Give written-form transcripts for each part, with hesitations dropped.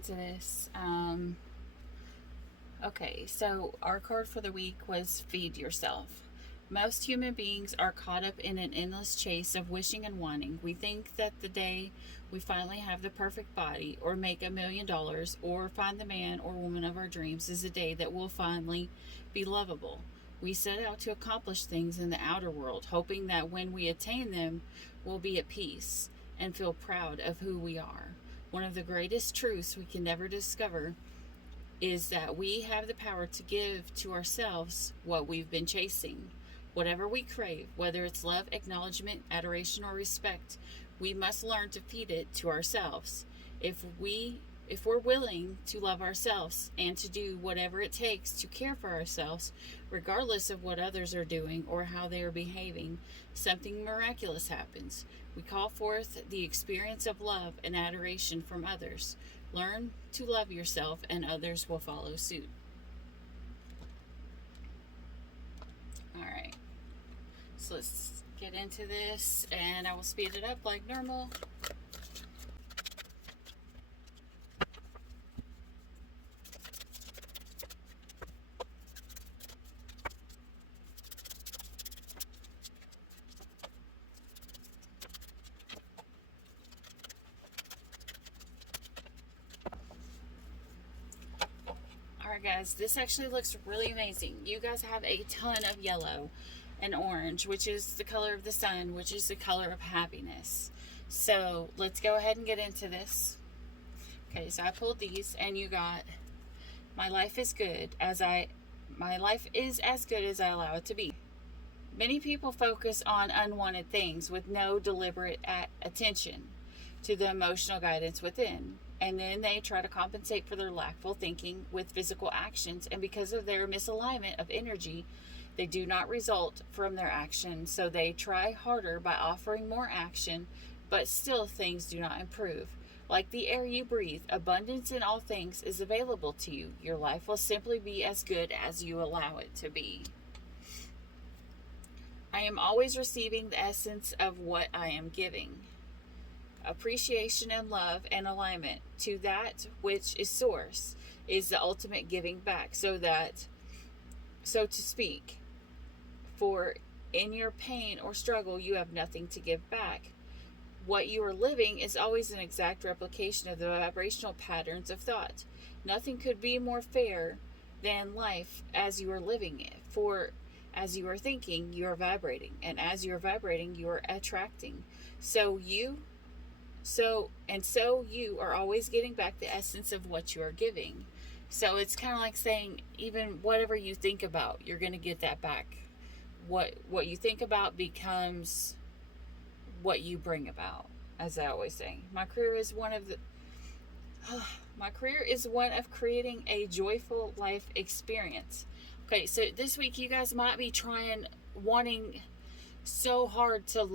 into this. Okay, so our card for the week was Feed Yourself. Most human beings are caught up in an endless chase of wishing and wanting. We think that the day we finally have the perfect body, or make $1 million, or find the man or woman of our dreams is the day that we'll finally be lovable. We set out to accomplish things in the outer world, hoping that when we attain them, we'll be at peace and feel proud of who we are. One of the greatest truths we can never discover is that we have the power to give to ourselves what we've been chasing. Whatever we crave, whether it's love, acknowledgement, adoration, or respect, we must learn to feed it to ourselves. If we're willing to love ourselves and to do whatever it takes to care for ourselves, regardless of what others are doing or how they are behaving, something miraculous happens. We call forth the experience of love and adoration from others. Learn to love yourself, and others will follow suit. All right. So let's get into this, and I will speed it up like normal. Alright guys, this actually looks really amazing. You guys have a ton of yellow and orange, which is the color of the sun, which is the color of happiness. So let's go ahead and get into this. Okay, so I pulled these, and you got my life is as good as I allow it to be. Many people focus on unwanted things with no deliberate attention to the emotional guidance within. And then they try to compensate for their lackful thinking with physical actions. And because of their misalignment of energy, they do not result from their action. So they try harder by offering more action, but still things do not improve. Like the air you breathe, abundance in all things is available to you. Your life will simply be as good as you allow it to be. I am always receiving the essence of what I am giving. Appreciation and love and alignment to that which is source is the ultimate giving back, so to speak. For in your pain or struggle, you have nothing to give back. What you are living is always an exact replication of the vibrational patterns of thought. Nothing could be more fair than life as you are living it. For as you are thinking, you are vibrating, and as you are vibrating, you are attracting. So you are always getting back the essence of what you are giving. So it's kind of like saying, even whatever you think about, you're going to get that back. What you think about becomes what you bring about, as I always say. My career is one of creating a joyful life experience. Okay, so this week you guys might be wanting so hard to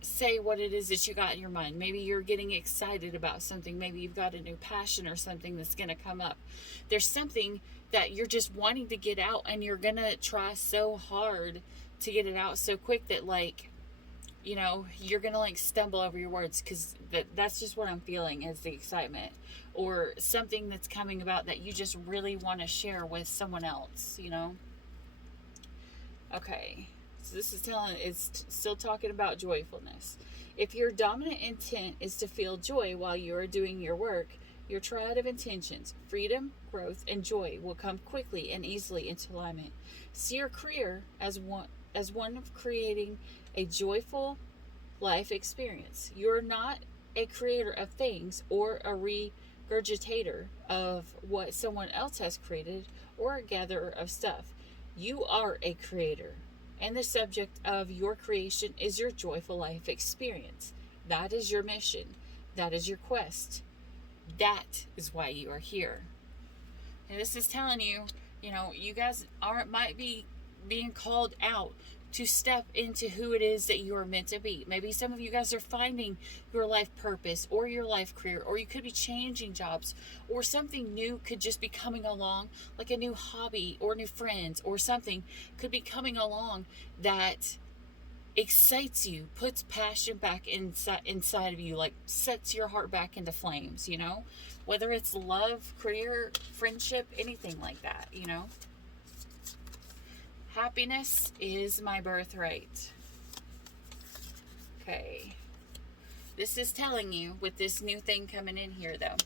say what it is that you got in your mind. Maybe you're getting excited about something. Maybe you've got a new passion or something that's going to come up. There's something that you're just wanting to get out, and you're going to try so hard to get it out so quick that you're going to stumble over your words, because that's just what I'm feeling as the excitement, or something that's coming about that you just really want to share with someone else, Okay. So this is it's still talking about joyfulness. If your dominant intent is to feel joy while you are doing your work, your triad of intentions, freedom, growth, and joy, will come quickly and easily into alignment. See your career as one of creating a joyful life experience. You're not a creator of things or a regurgitator of what someone else has created or a gatherer of stuff. You are a creator. And the subject of your creation is your joyful life experience. That is your mission. That is your quest. That is why you are here. And this is telling you, you guys might be being called out to step into who it is that you are meant to be. Maybe some of you guys are finding your life purpose or your life career, or you could be changing jobs, or something new could just be coming along, like a new hobby or new friends or something could be coming along that excites you, puts passion back inside of you, like sets your heart back into flames, whether it's love, career, friendship, anything like that. Happiness is my birthright. Okay. This is telling you, with this new thing coming in here, though,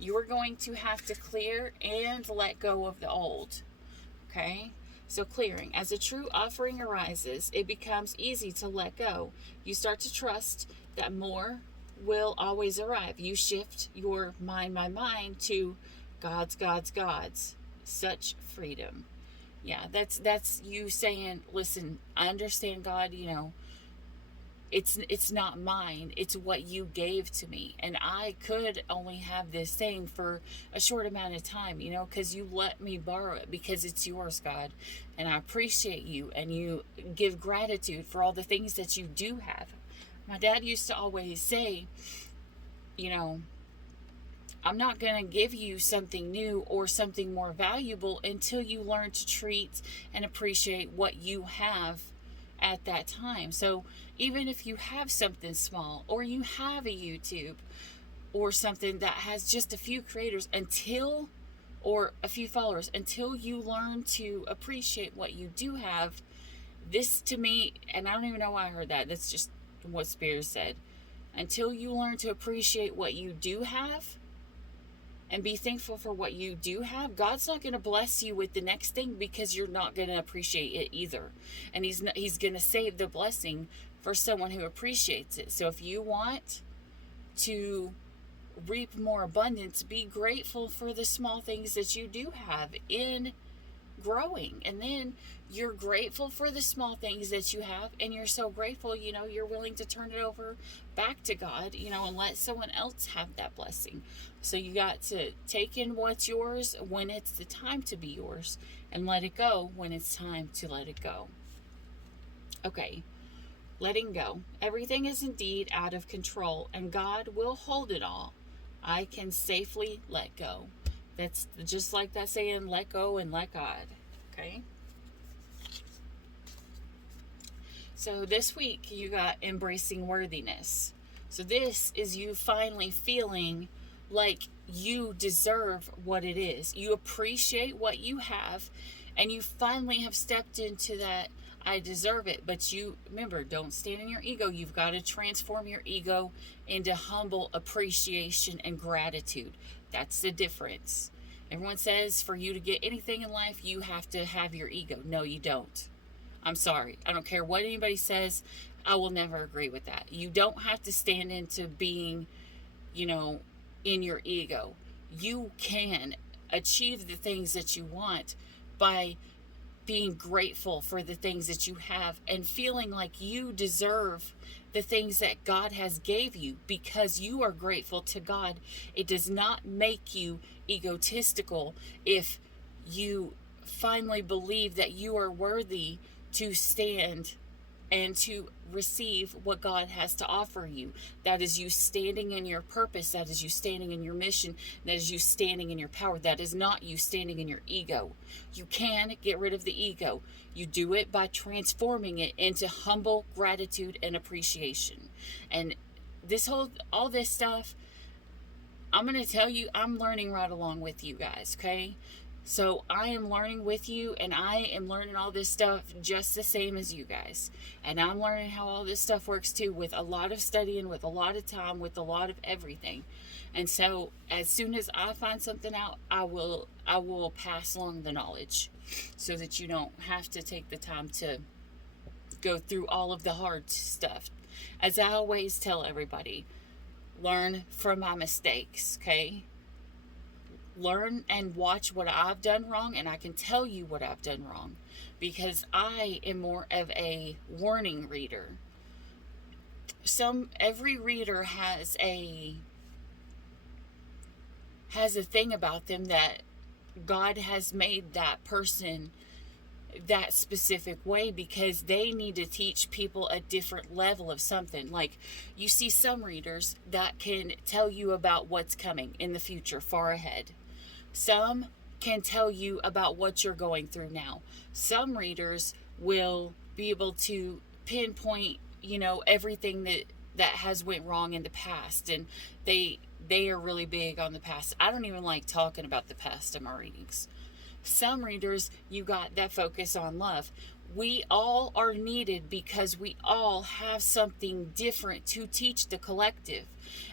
you are going to have to clear and let go of the old. Okay? So clearing. As a true offering arises, it becomes easy to let go. You start to trust that more will always arrive. You shift your mind to God's. Such freedom. Yeah, that's you saying, listen, I understand, God, it's not mine, it's what you gave to me, and I could only have this thing for a short amount of time, because you let me borrow it, because it's yours, God, and I appreciate you, and you give gratitude for all the things that you do have. My dad used to always say, I'm not going to give you something new or something more valuable until you learn to treat and appreciate what you have at that time. So even if you have something small, or you have a YouTube or something that has just a few creators or a few followers, until you learn to appreciate what you do have, this to me, and I don't even know why I heard that, that's just what Spirit said, until you learn to appreciate what you do have and be thankful for what you do have, God's not going to bless you with the next thing, because you're not going to appreciate it either. And he's going to save the blessing for someone who appreciates it. So if you want to reap more abundance, be grateful for the small things that you do have in growing. And then you're grateful for the small things that you have, and you're so grateful, you're willing to turn it over back to God, and let someone else have that blessing. So you got to take in what's yours when it's the time to be yours, and let it go when it's time to let it go. Okay, letting go. Everything is indeed out of control, and God will hold it all. I can safely let go. That's just like that saying, let go and let God. Okay? So this week you got embracing worthiness. So this is you finally feeling like you deserve what it is. You appreciate what you have, and you finally have stepped into that I deserve it. But you remember, don't stand in your ego. You've got to transform your ego into humble appreciation and gratitude. That's the difference. Everyone says for you to get anything in life, you have to have your ego. No, you don't. I'm sorry. I don't care what anybody says. I will never agree with that. You don't have to stand into being, in your ego. You can achieve the things that you want by being grateful for the things that you have, and feeling like you deserve the things that God has gave you because you are grateful to God. It does not make you egotistical if you finally believe that you are worthy to stand and to receive what God has to offer you. That is you standing in your purpose. That is you standing in your mission. That is you standing in your power. That is not you standing in your ego. You can get rid of the ego. You do it by transforming it into humble gratitude and appreciation. And all this stuff, I'm going to tell you, I'm learning right along with you guys, okay? So I am learning with you, and I am learning all this stuff just the same as you guys. And I'm learning how all this stuff works too, with a lot of studying, with a lot of time, with a lot of everything. And so as soon as I find something out, I will pass along the knowledge, so that you don't have to take the time to go through all of the hard stuff. As I always tell everybody, learn from my mistakes, okay? Learn and watch what I've done wrong, and I can tell you what I've done wrong, because I am more of a warning reader. Every reader has a thing about them that God has made that person that specific way, because they need to teach people a different level of something. Like, you see some readers that can tell you about what's coming in the future, far ahead. Some can tell you about what you're going through now. Some readers will be able to pinpoint, everything that has went wrong in the past, and they are really big on the past. I don't even like talking about the past in my readings. Some readers, you got that focus on love. We all are needed because we all have something different to teach the collective.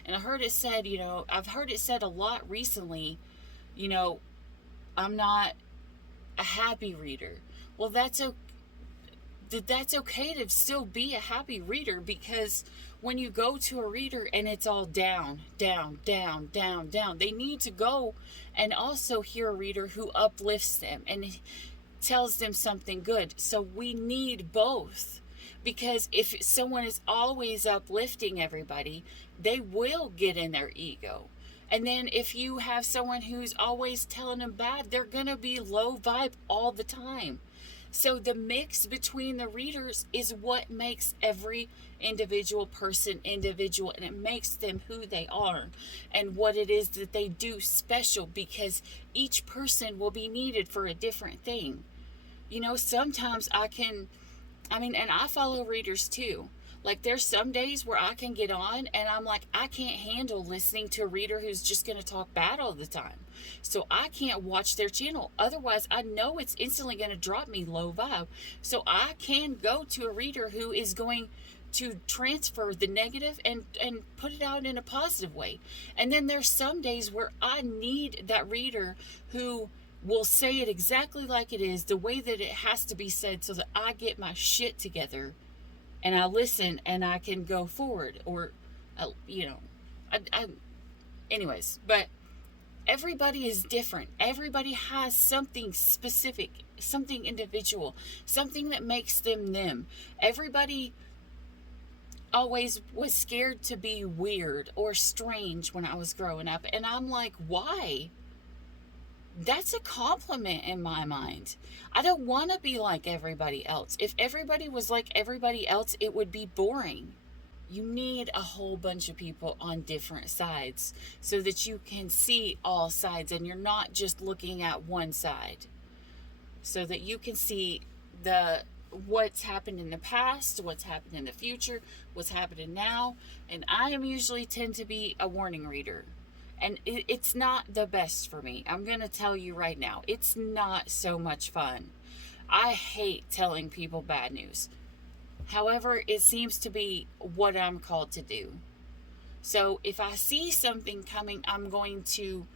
And I heard it said, I've heard it said a lot recently, you know, I'm not a happy reader. Well, that's okay to still be a happy reader, because when you go to a reader and it's all down, down, down, down, down, they need to go and also hear a reader who uplifts them and tells them something good. So we need both, because if someone is always uplifting everybody, they will get in their ego. And then if you have someone who's always telling them bad, they're going to be low vibe all the time. So the mix between the readers is what makes every individual person individual, and it makes them who they are and what it is that they do special, because each person will be needed for a different thing. Sometimes and I follow readers too. Like, there's some days where I can get on and I'm like, I can't handle listening to a reader who's just going to talk bad all the time. So I can't watch their channel. Otherwise, I know it's instantly going to drop me low vibe. So I can go to a reader who is going to transfer the negative and put it out in a positive way. And then there's some days where I need that reader who will say it exactly like it is, the way that it has to be said, so that I get my shit together and I listen and I can go forward. Or, anyways, but everybody is different. Everybody has something specific, something individual, something that makes them them. Everybody always was scared to be weird or strange when I was growing up. And I'm like, why? That's a compliment in my mind. I don't want to be like everybody else. If everybody was like everybody else, it would be boring. You need a whole bunch of people on different sides so that you can see all sides and you're not just looking at one side. So that you can see what's happened in the past, what's happened in the future, what's happening now. And I usually tend to be a warning reader. And it's not the best for me. I'm going to tell you right now. It's not so much fun. I hate telling people bad news. However, it seems to be what I'm called to do. So if I see something coming, I'm going to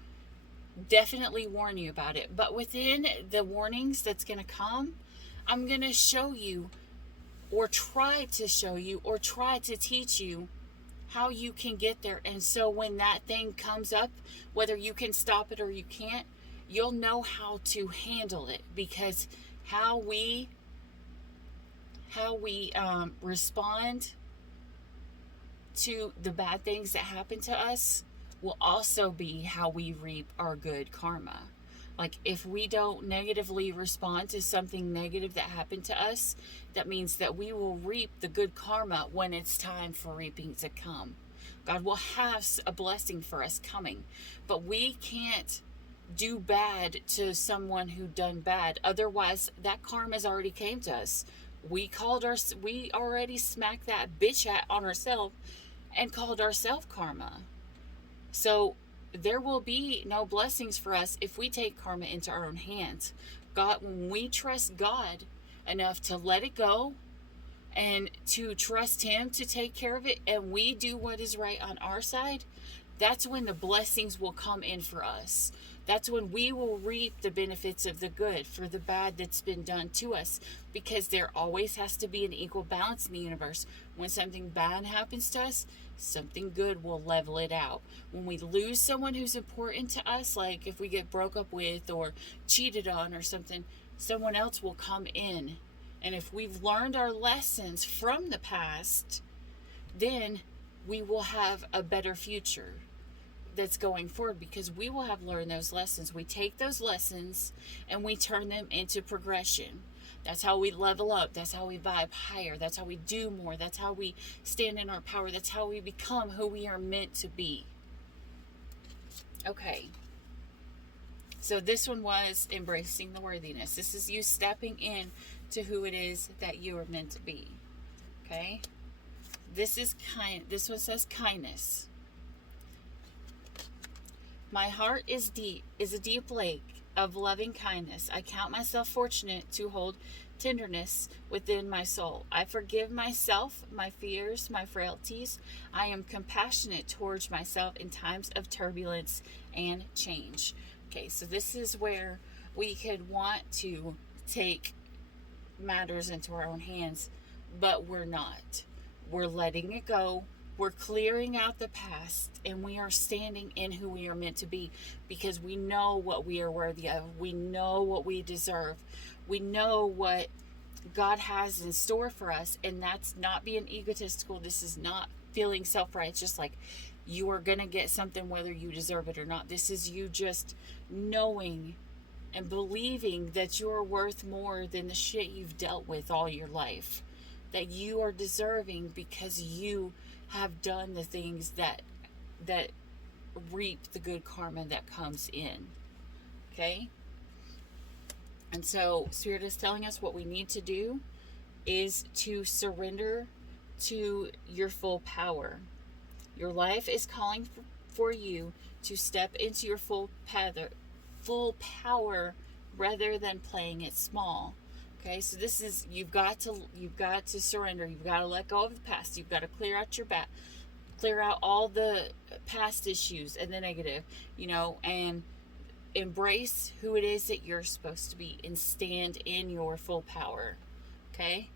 definitely warn you about it. But within the warnings that's going to come, I'm going to show you, or try to show you, or try to teach you how you can get there. And so when that thing comes up, whether you can stop it or you can't, you'll know how to handle it, because how we respond to the bad things that happen to us will also be how we reap our good karma. Like, if we don't negatively respond to something negative that happened to us, that means that we will reap the good karma when it's time for reaping to come. God will have a blessing for us coming. But we can't do bad to someone who done bad. Otherwise, that karma's already came to us. We already smacked that bitch on ourselves and called ourselves karma. So there will be no blessings for us if we take karma into our own hands. When we trust God enough to let it go and to trust Him to take care of it, and we do what is right on our side, that's when the blessings will come in for us. That's when we will reap the benefits of the good for the bad that's been done to us, because there always has to be an equal balance in the universe. When something bad happens to us, something good will level it out. When we lose someone who's important to us, like if we get broke up with or cheated on or something, someone else will come in. And if we've learned our lessons from the past, then we will have a better future that's going forward, because we will have learned those lessons. We take those lessons and we turn them into progression. That's how we level up. That's how we vibe higher. That's how we do more. That's how we stand in our power. That's how we become who we are meant to be. Okay. So this one was embracing the worthiness. This is you stepping in to who it is that you are meant to be. Okay? This one says kindness. My heart is a deep lake of loving kindness. I count myself fortunate to hold tenderness within my soul. I forgive myself, my fears, my frailties. I am compassionate towards myself in times of turbulence and change. Okay, so this is where we could want to take matters into our own hands, but we're not. We're letting it go. We're clearing out the past, and we are standing in who we are meant to be, because we know what we are worthy of. We know what we deserve. We know what God has in store for us, and that's not being egotistical. This is not feeling self-righteous, just like you are going to get something whether you deserve it or not. This is you just knowing and believing that you're worth more than the shit you've dealt with all your life. That you are deserving because you have done the things that reap the good karma that comes in. Okay? And so Spirit is telling us what we need to do is to surrender to your full power. Your life is calling for you to step into your full power rather than playing it small. Okay, so this is you've got to surrender. You've got to let go of the past. You've got to clear out all the past issues and the negative, and embrace who it is that you're supposed to be and stand in your full power. Okay?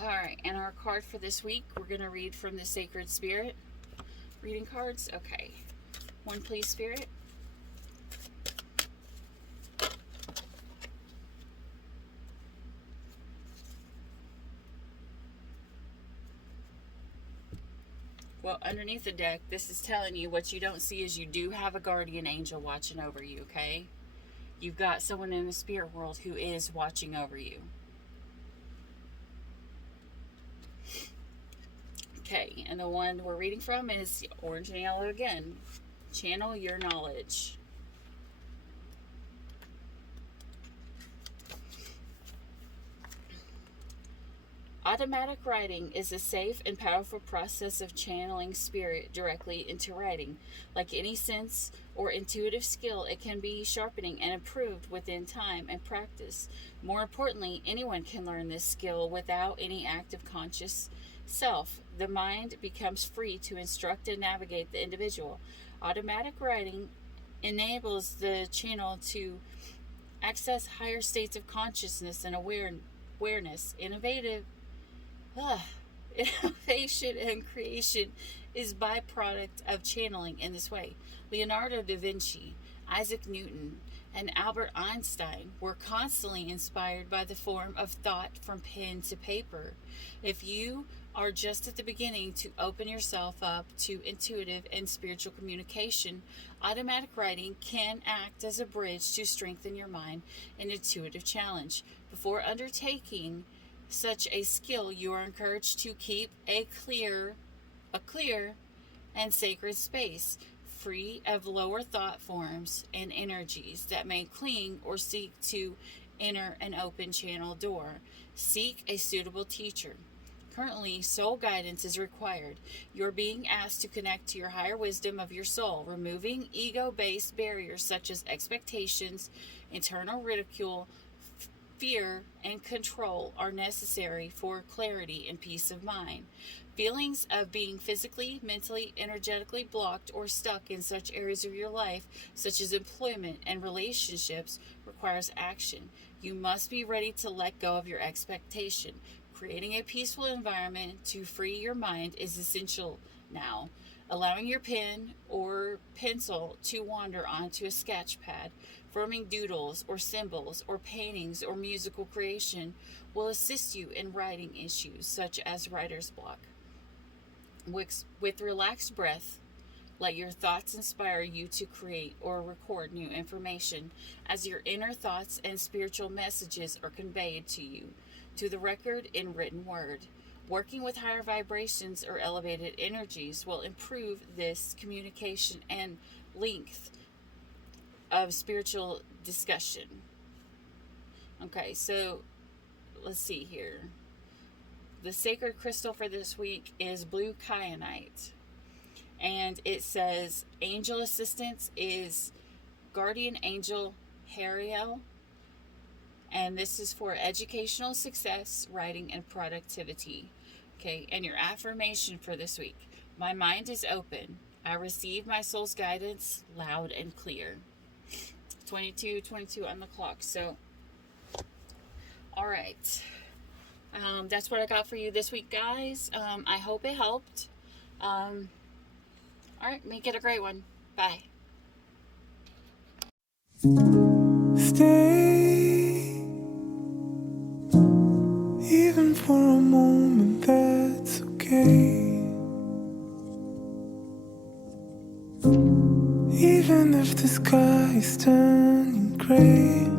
All right, and our card for this week, we're going to read from the Sacred Spirit reading cards. Okay. One, please, Spirit. Well, underneath the deck, this is telling you what you don't see is you do have a guardian angel watching over you, okay? You've got someone in the spirit world who is watching over you. Okay, and the one we're reading from is orange and yellow again. Channel your knowledge. Automatic writing is a safe and powerful process of channeling spirit directly into writing. Like any sense or intuitive skill, it can be sharpening and improved within time and practice. More importantly, anyone can learn this skill without any active conscious self. The mind becomes free to instruct and navigate the individual. Automatic writing enables the channel to access higher states of consciousness and awareness. Innovation and creation is byproduct of channeling in this way. Leonardo da Vinci, Isaac Newton, and Albert Einstein were constantly inspired by the form of thought from pen to paper. If you are just at the beginning to open yourself up to intuitive and spiritual communication, automatic writing can act as a bridge to strengthen your mind and intuitive challenge. Before undertaking such a skill, you are encouraged to keep a clear and sacred space, free of lower thought forms and energies that may cling or seek to enter an open channel door. Seek a suitable teacher. Currently, soul guidance is required. You're being asked to connect to your higher wisdom of your soul, removing ego-based barriers such as expectations, internal ridicule, fear, and control are necessary for clarity and peace of mind. Feelings of being physically, mentally, energetically blocked or stuck in such areas of your life, such as employment and relationships, requires action. You must be ready to let go of your expectation. Creating a peaceful environment to free your mind is essential now. Allowing your pen or pencil to wander onto a sketch pad, forming doodles or symbols or paintings or musical creation will assist you in writing issues such as writer's block. With relaxed breath, let your thoughts inspire you to create or record new information as your inner thoughts and spiritual messages are conveyed to you, to the record in written word. Working with higher vibrations or elevated energies will improve this communication and length of spiritual discussion. Okay, so let's see here. The sacred crystal for this week is blue kyanite. And it says angel assistance is guardian angel Hariel. And this is for educational success, writing, and productivity. Okay, and your affirmation for this week: my mind is open. I receive my soul's guidance loud and clear. 22:22 on the clock. So, all right. That's what I got for you this week, guys. I hope it helped. All right, make it a great one. Bye. Stay, even for a moment, that's okay. Even if the sky is turning gray.